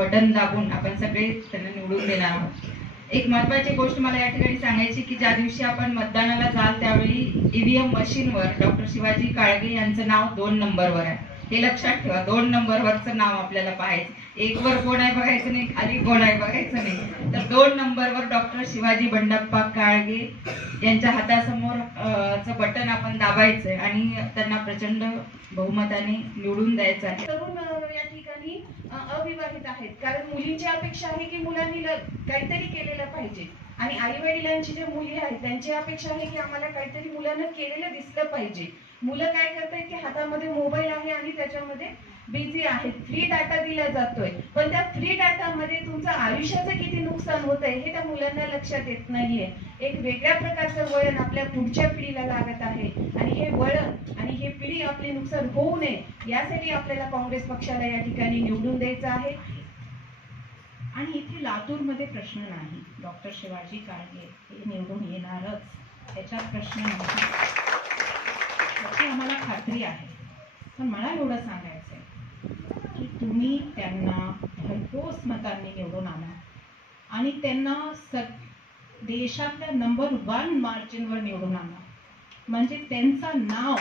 Button दाबून आपण सगळे त्यांना निवडून देणार आहोत. एक महत्वाची गोष्ट मला या ठिकाणी सांगायची की ज्या दिवशी आपण मतदानाला जाल त्यावेळी ईव्हीएम मशीनवर डॉक्टर शिवाजी काळगे यांचं नाव 2 नंबरवर आहे. हे लक्षात ठेवा, 2 नंबरवरचं नाव आपल्याला पाहायचं. 1 वर कोण आहे बघायचं नाही, खाली कोण आहे बघायचं नाही. तर 2 नंबरवर डॉक्टर शिवाजी बंडप्पा काळगे यांच्या हातासमोर बटन आपण दाबायचंय आणि त्यांना प्रचंड बहुमताने निवडून द्यायचं आहे. तरुण या ठिकाणी अविवाहित आहेत, कारण मुलींची अपेक्षा आहे की मुलांनी काहीतरी केलेलं पाहिजे आणि आई वडिलांची जे मुली आहेत त्यांची अपेक्षा आहे की आम्हाला काहीतरी मुलांना केलेलं दिसलं पाहिजे. मुलं काय करतायत की हातामध्ये मोबाईल आहे आणि त्याच्यामध्ये बिझी आहेत. फ्री डाटा दिला जातोय, पण त्या फ्री डाटामध्ये तुमचं आयुष्याचं किती नुकसान होत आहे हे त्या मुलांना लक्षात येत नाहीये. एक वेगळ्या प्रकारचं वळण आपल्या पुढच्या पिढीला लागत आहे आणि हे वळण आणि हे पिढी आपले नुकसान होऊ नये यासाठी आपल्याला काँग्रेस पक्षाला या ठिकाणी निवडून द्यायचं आहे. आणि इथे लातूरमध्ये प्रश्न नाही, डॉक्टर शिवाजी काळगे हे निवडून येणारच, त्याच्यात प्रश्न नाही, याची आम्हाला खात्री आहे. पण मला एवढं सांगायचं आहे की तुम्ही त्यांना भरघोस मतांनी निवडून आणा आणि त्यांना देशातल्या नंबर 1 मार्जिनवर निवडून आणा, म्हणजे त्यांचं नाव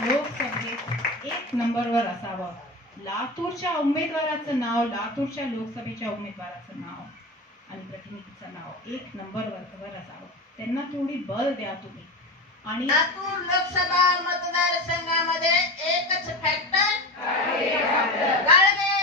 लोकसभेत 1 नंबरवर असावं. लातूरच्या उमेदवाराचं नाव, लातूरच्या लोकसभेच्या उमेदवाराचं नाव आणि प्रतिनिधीचं नाव 1 नंबरवर असावं. त्यांना थोडी बळ द्या तुम्ही. आणि लातूर लोकसभा मतदारसंघामध्ये एकच फॅक्टर, काळगे